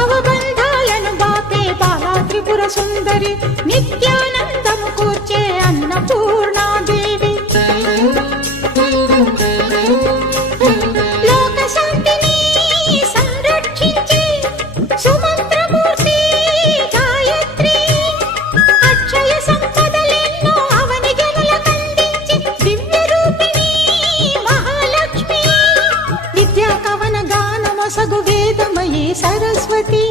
భవబంధాలను బాపే బాలా త్రిపుర సుందరి నిత్యానందము కూర్చే అన్నపూర్ణాదేవి లోక శాంతిని సంరక్షించే సుమంత్రమూర్తి గాయత్రి అక్షయ సంపదలెన్నో అవని జనులకందించే దివ్య రూపిణి మహాలక్ష్మి విద్యా కవన గానమొసగు వేదమయీ సరస్వతి